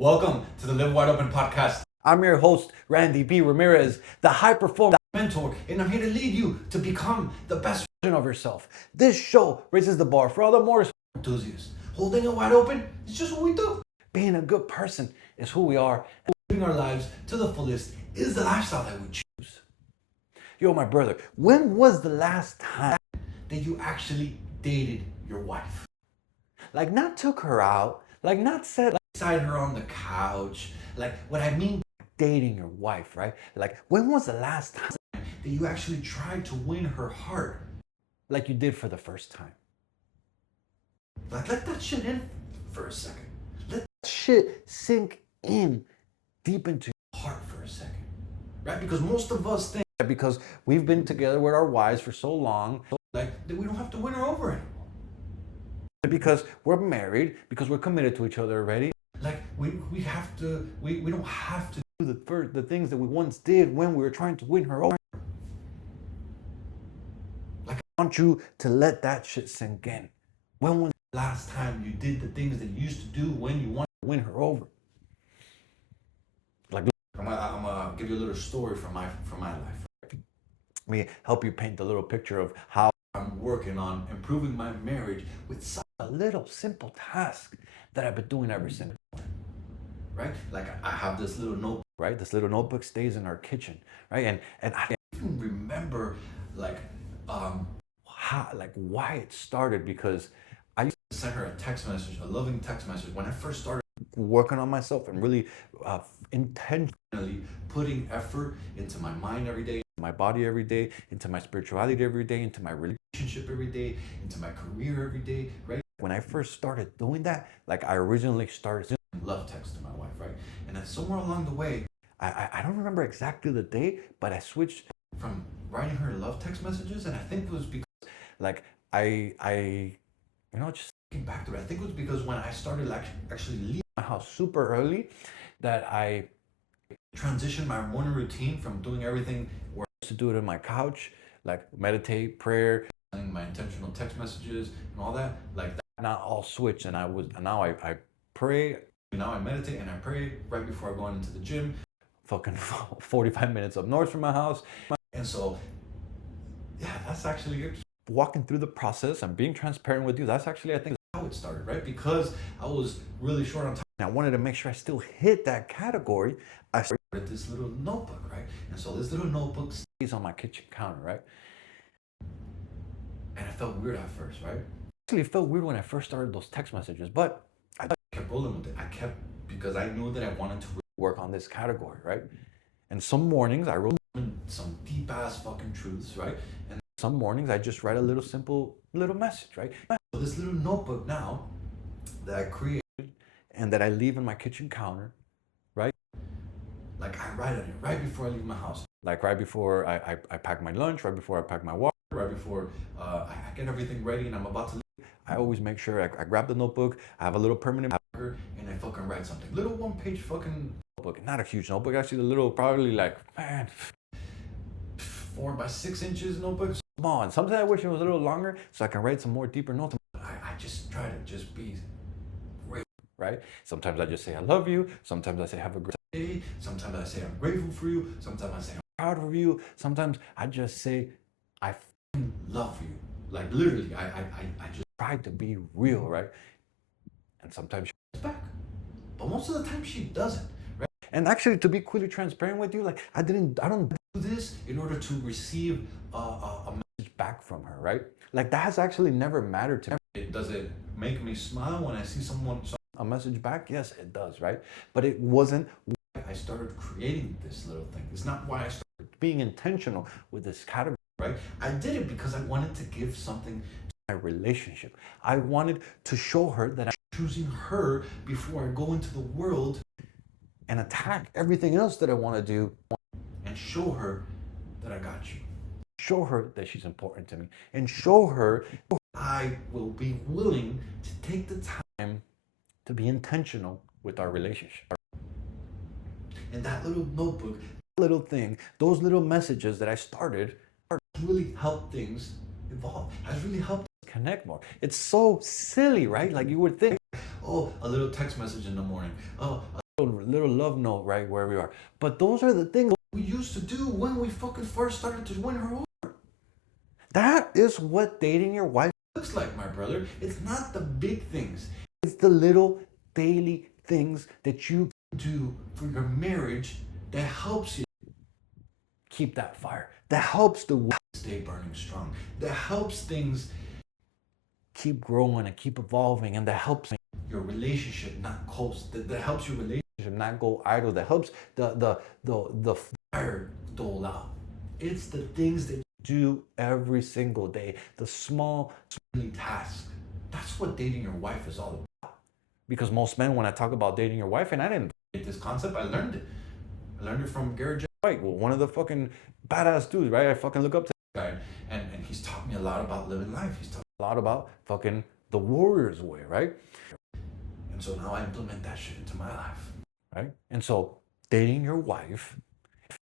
Welcome to the Live Wide Open podcast. I'm your host, Randy B. Ramirez, the high performer Mentor, and I'm here to lead you to become the best version of yourself. This show raises the bar for all the more enthusiasts. Holding it wide open is just what we do. Being a good person is who we are. And living our lives to the fullest is the lifestyle that we choose. Yo, my brother, when was the last time that you actually dated your wife? Like, not took her out, like not said, like, beside her on the couch. Like, what I mean, dating your wife, right? Like, when was the last time that you actually tried to win her heart? Like you did for the first time. Like, let that shit in for a second. Let that shit sink in deep into your heart for a second. Right? Because most of us think because we've been together with our wives for so long, like, that we don't have to win her over anymore. Because we're married, because we're committed to each other already. Like, we don't have to do the things that we once did when we were trying to win her over. Like, I want you to let that shit sink in. When was the last time you did the things that you used to do when you wanted to win her over? Like, I'm gonna give you a little story from my life. Let me help you paint the little picture of how I'm working on improving my marriage with a little simple task that I've been doing ever since. Right? Like, I have this little notebook. Right? This little notebook stays in our kitchen. Right? And I even remember why it started, because I used to send her a text message, a loving text message, when I first started working on myself and really intentionally putting effort into my mind every day, my body every day, into my spirituality every day, into my relationship every day, into my career every day, right? When I first started doing that, like I originally started love text to my wife, right? And then somewhere along the way, I don't remember exactly the day, but I switched from writing her love text messages, and I think it was because like I just thinking back to it, I think it was because when I started actually leaving my house super early, that I transitioned my morning routine from doing everything where I used to do it on my couch, like meditate, prayer, my intentional text messages and all that, like that. Not all switched, and now I pray. Now I meditate and I pray right before I go into the gym. Fucking 45 minutes up north from my house. And so, yeah, that's actually it. Walking through the process and being transparent with you, that's actually, I think, how it started, right? Because I was really short on time. And I wanted to make sure I still hit that category. I started this little notebook, right? And so this little notebook stays on my kitchen counter, right? And it felt weird at first, right? Actually, it felt weird when I first started those text messages, but I kept rolling with it. Because I knew that I wanted to work on this category, right? And some mornings I wrote some deep ass fucking truths, right? And some mornings I just write a little simple little message, right? So this little notebook now that I created and that I leave in my kitchen counter, right? Like, I write on it right before I leave my house. Like right before I pack my lunch, right before I pack my water, right before I get everything ready and I'm about to leave. I always make sure I grab the notebook, I have a little permanent marker, and I fucking write something. Little 1-page fucking notebook. Not a huge notebook, actually a little, probably like, man, 4 by 6 inches notebook. Small, and sometimes I wish it was a little longer so I can write some more deeper notes. I just try to just be great. Right? Sometimes I just say I love you, sometimes I say have a great day, sometimes I say I'm grateful for you, sometimes I say I'm proud of you, sometimes I just say I love you. Like, literally, I just try to be real, right? And sometimes she's back. But most of the time she doesn't, right? And actually, to be completely transparent with you, like I don't do this in order to receive a message back from her, right? Like that has actually never mattered to me. Does it make me smile when I see someone a message back? Yes, it does, right? But it wasn't why I started creating this little thing. It's not why I started being intentional with this category, right? I did it because I wanted to give something to my relationship. I wanted to show her that I'm choosing her before I go into the world and attack everything else that I want to do, and show her that I got you. Show her that she's important to me, and show her I will be willing to take the time to be intentional with our relationship. And that little notebook, little thing, those little messages that I started really helped things evolve, has really helped connect more. It's so silly, right? Like you would think, oh, a little text message in the morning. Oh, little love note right where we are. But those are the things we used to do when we fucking first started to win her over. That is what dating your wife looks like, my brother. It's not the big things. It's the little daily things that you do for your marriage that helps you keep that fire, that helps the stay burning strong, that helps things keep growing and keep evolving, and that helps your relationship not coast, that helps your relationship not go idle, that helps the fire dole out. It's the things that you do every single day, the small tasks. That's what dating your wife is all about. Because most men, when I talk about dating your wife, and I didn't get this concept, I learned it. I learned it from Gary White, well, one of the fucking badass dudes, right? I fucking look up to that guy, and he's taught me a lot about living life. He's taught me a lot about fucking the warrior's way, right? And so now I implement that shit into my life, right? And so dating your wife.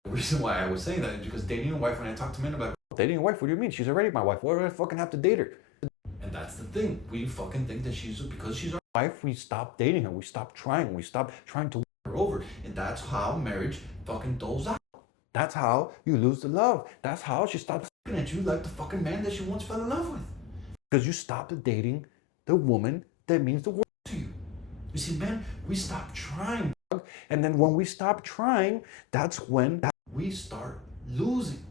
The reason why I was saying that is because dating your wife, when I talk to men about dating your wife, what do you mean? She's already my wife. Why do I fucking have to date her? And that's the thing. We fucking think that because she's our wife, we stop dating her. We stop trying. We stop trying to win her over. And that's how marriage fucking doles out. That's how you lose the love. That's how she stops looking at you like the fucking man that she once fell in love with. Because you stopped dating the woman that means the world to you. You see, man, we stop trying. And then when we stop trying, that's when we start losing.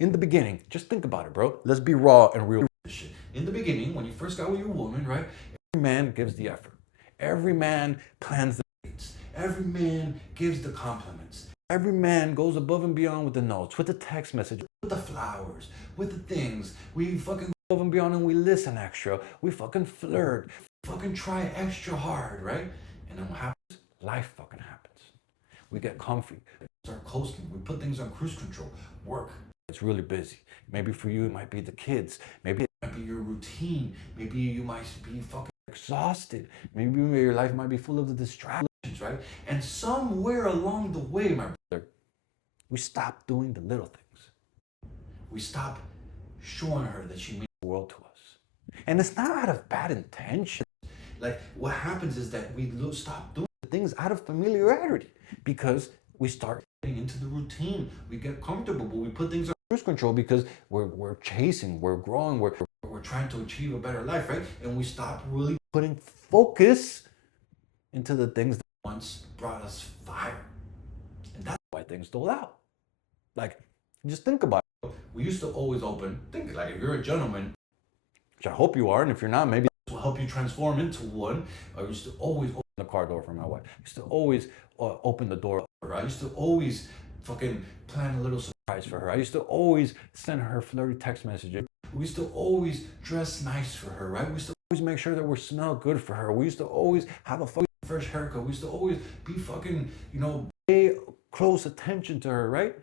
In the beginning, just think about it, bro. Let's be raw and real. In the beginning, when you first got with your woman, right? Every man gives the effort. Every man plans the dates. Every man gives the compliments. Every man goes above and beyond with the notes, with the text message, with the flowers, with the things. We fucking go above and beyond and we listen extra. We fucking flirt. Fucking try extra hard, right? And then what happens? Life fucking happens. We get comfy. Start coasting. We put things on cruise control. Work. It's really busy. Maybe for you, it might be the kids. Maybe it might be your routine. Maybe you might be fucking exhausted. Maybe your life might be full of the distractions, right? And somewhere along the way, my brother, we stop doing the little things. We stop showing her that she means the world to us. And it's not out of bad intention. Like, what happens is that we stop doing things out of familiarity because we start getting into the routine. We get comfortable, but we put things on cruise control because we're chasing, we're growing, we're trying to achieve a better life, right? And we stop really putting focus into the things that once brought us fire. And that's why things dole out. Like, just think about it. We used to always think like if you're a gentleman, which I hope you are, and if you're not, maybe this will help you transform into one. I used to always open the car door for my wife. I used to always open the door. I used to always fucking plan a little surprise for her. I used to always send her flirty text messages. We used to always dress nice for her, right? We used to always make sure that we smell good for her. We used to always have a fucking fresh haircut. We used to always be fucking, pay close attention to her, right?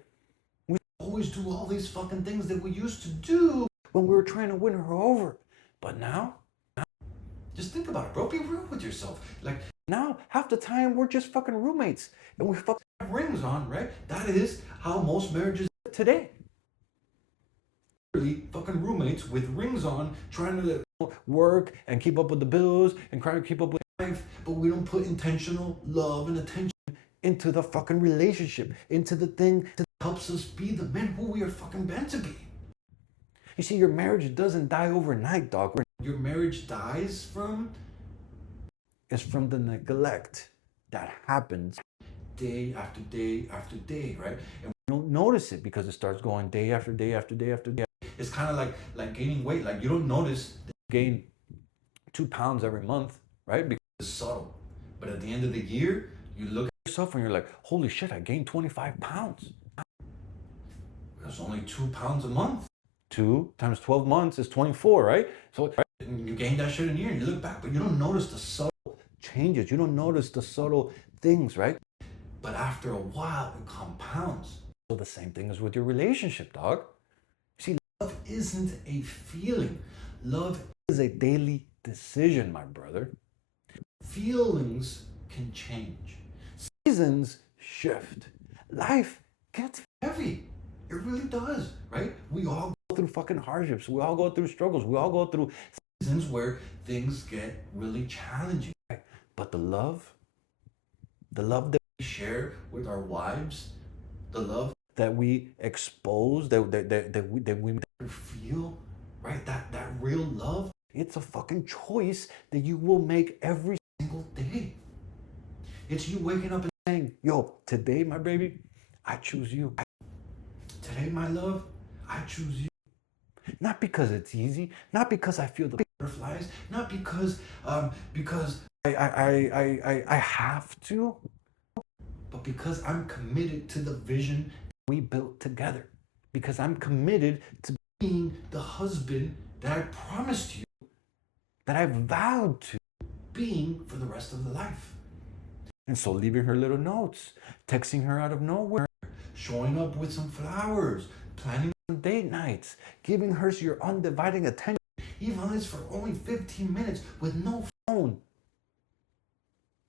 We always do all these fucking things that we used to do when we were trying to win her over. But now, just think about it, bro. Be real with yourself. Like, now, half the time, we're just fucking roommates. And we fucking have rings on, right? That is how most marriages today. Really fucking roommates with rings on, trying to work and keep up with the bills and trying to keep up with life, but we don't put intentional love and attention into the fucking relationship, into the thing that helps us be the men who we are fucking meant to be. You see, your marriage doesn't die overnight, dog. Your marriage dies from the neglect that happens day after day after day, right? And we don't notice it because it starts going day after day after day after day. It's kind of like gaining weight. Like, you don't notice that you gain 2 pounds every month, right? Because it's subtle. But at the end of the year, you look at yourself and you're like, holy shit, I gained 25 pounds. It's only 2 pounds a month. 2 times 12 months is 24, right? So you gain that shit in a year and you look back, but you don't notice the subtle changes. You don't notice the subtle things, right? But after a while, it compounds. So the same thing is with your relationship, dog. See, love isn't a feeling. Love is a daily decision, my brother. Feelings can change. Seasons shift. Life gets heavy. It really does, right? We all go through fucking hardships. We all go through struggles. We all go through seasons where things get really challenging. But the love the love that we share with our wives, the love that we expose, that we feel, right? That real love, it's a fucking choice that you will make every single day. It's you waking up and saying, yo, today, my baby, I choose you. today, my love, I choose you. Not because it's easy, not because I feel the Butterflies, not because I have to, but because I'm committed to the vision we built together. Because I'm committed to being the husband that I promised you, that I vowed to being for the rest of the life. And so leaving her little notes, texting her out of nowhere, showing up with some flowers, planning date nights, giving her your undivided attention, even if it's for only 15 minutes with no phone.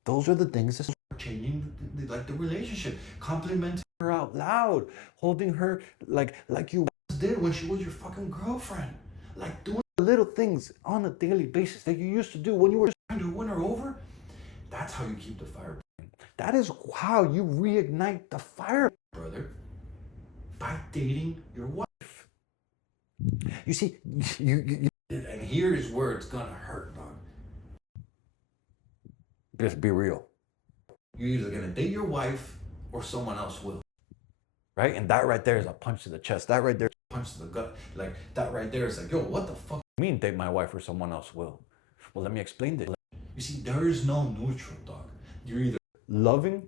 Those are the things that are changing the relationship, complimenting her out loud, holding her like you did when she was your fucking girlfriend, like doing little things on a daily basis that you used to do when you were trying to win her over. That's how you keep the fire burning. That is how you reignite the fire, brother, by dating your wife. You see, you and here is where it's gonna hurt, dog. Just be real. You're either gonna date your wife or someone else will. Right? And that right there is a punch to the chest. That right there is a punch to the gut. Like that right there is like, yo, what the fuck? I mean date my wife or someone else will. Well, let me explain this. You see, there is no neutral, dog. You're either loving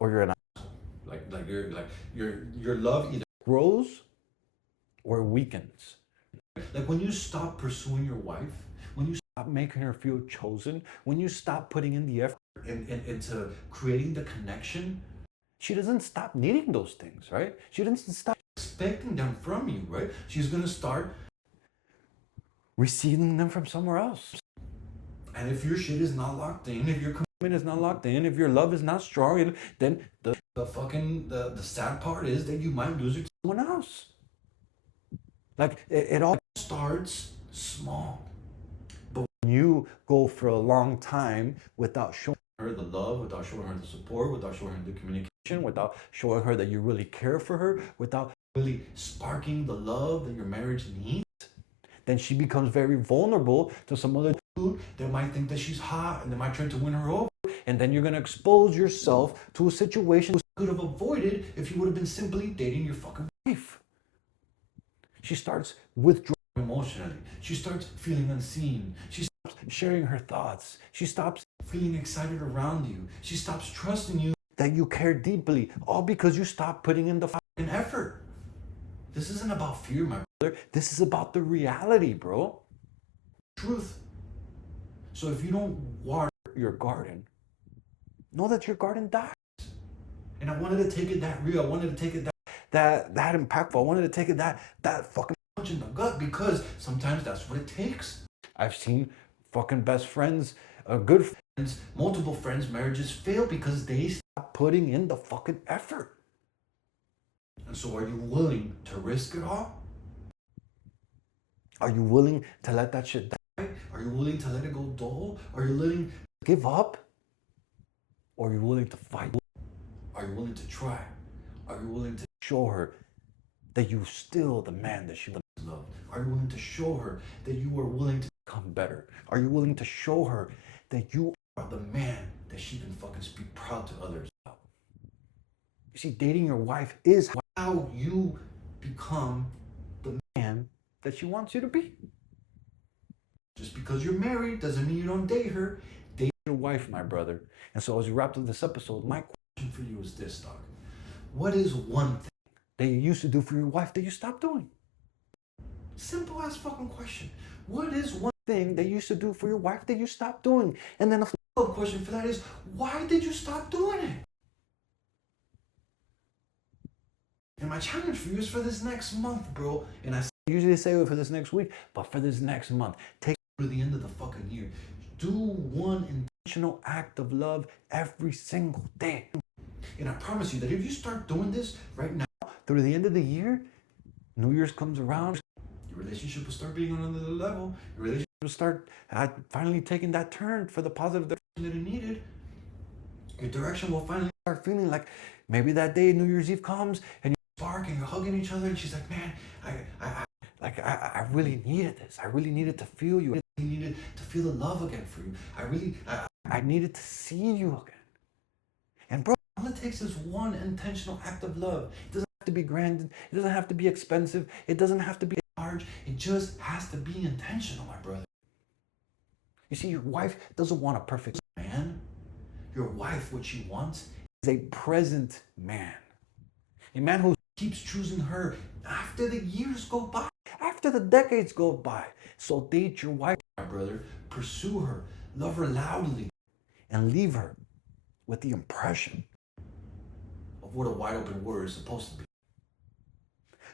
or you're an asshole. Your love either grows or weakens. Like when you stop pursuing your wife, when you stop making her feel chosen, when you stop putting in the effort into creating the connection, she doesn't stop needing those things, right? She doesn't stop expecting them from you, right? She's gonna start receiving them from somewhere else. And if your shit is not locked in, if your commitment is not locked in, if your love is not strong, then the sad part is that you might lose it to someone else. Like it all starts small. But when you go for a long time without showing her the love, without showing her the support, without showing her the communication, without showing her that you really care for her, without really sparking the love that your marriage needs, then she becomes very vulnerable to some other dude that might think that she's hot and they might try to win her over. And then you're going to expose yourself to a situation you could have avoided if you would have been simply dating your fucking wife. She starts withdrawing emotionally. She starts feeling unseen. She stops sharing her thoughts. She stops feeling excited around you. She stops trusting you that you care deeply, all because you stop putting in the fucking effort. This isn't about fear, my brother. This is about the reality, bro. Truth. So if you don't water your garden, know that your garden dies. And I wanted to take it that real. I wanted to take it that impactful. I wanted to take it that fucking punch in the gut, because sometimes that's what it takes. I've seen fucking best friends, good friends, multiple friends, marriages fail because they stop putting in the fucking effort. And so are you willing to risk it all? Are you willing to let that shit die? Are you willing to let it go dull? Are you willing to give up? Or are you willing to fight? Are you willing to try? Are you willing to show her that you're still the man that she loved? Are you willing to show her that you are willing to become better? Are you willing to show her that you are the man that she can fucking speak proud to others about? You see, dating your wife is how you become the man that she wants you to be. Just because you're married doesn't mean you don't date her. Date your wife, my brother. And so as we wrap up this episode, my question for you is this, dog. What is one thing that you used to do for your wife that you stopped doing? Simple ass fucking question. What is one thing that you used to do for your wife that you stopped doing? And then a follow-up question for that is, why did you stop doing it? And my challenge for you is for this next month, bro. And I usually say it for this next week, but for this next month, take to the end of the fucking year. Do one intentional act of love every single day. And I promise you that if you start doing this right now, through the end of the year, New Year's comes around, your relationship will start being on another level. Your relationship will start finally taking that turn for the positive that it needed. Your direction will finally start feeling like maybe that day New Year's Eve comes and you spark and you're hugging each other and she's like, man, I really needed this. I really needed to feel you. I needed to feel the love again for you. I needed to see you again. And bro, all it takes is one intentional act of love. It doesn't have to be grand. It doesn't have to be expensive. It doesn't have to be large. It just has to be intentional, my brother. You see, your wife doesn't want a perfect man. Your wife, what she wants is a present man. A man who keeps choosing her after the years go by. After the decades go by. So date your wife, my brother. Pursue her. Love her loudly. And leave her with the impression of what a wide open war is supposed to be.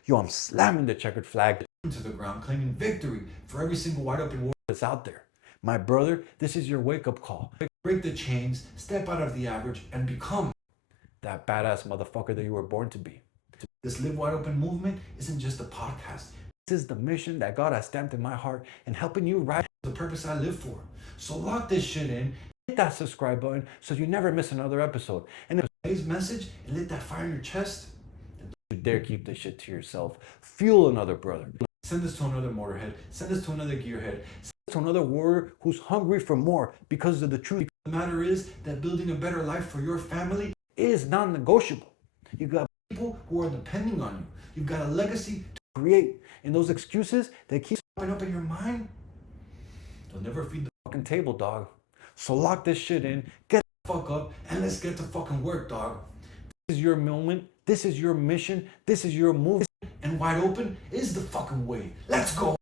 Yo, I'm slamming the checkered flag to the ground, claiming victory for every single wide open war that's out there. My brother, this is your wake-up call. Break the chains, step out of the average, and become that badass motherfucker that you were born to be. This Live Wide Open movement isn't just a podcast. This is the mission that God has stamped in my heart and helping you ride the purpose I live for. So lock this shit in. Hit that subscribe button so you never miss another episode. And if today's message and lit that fire in your chest, don't you dare keep this shit to yourself. Fuel another brother. Send this to another motorhead. Send this to another gearhead. Send this to another warrior who's hungry for more because of the truth. The matter is that building a better life for your family is non-negotiable. You got people who are depending on you. You've got a legacy to create. And those excuses, they keep popping up in your mind. They'll never feed the fucking table, dog. So lock this shit in, get the fuck up, and let's get to fucking work, dog. This is your moment. This is your mission. This is your move. And wide open is the fucking way. Let's go.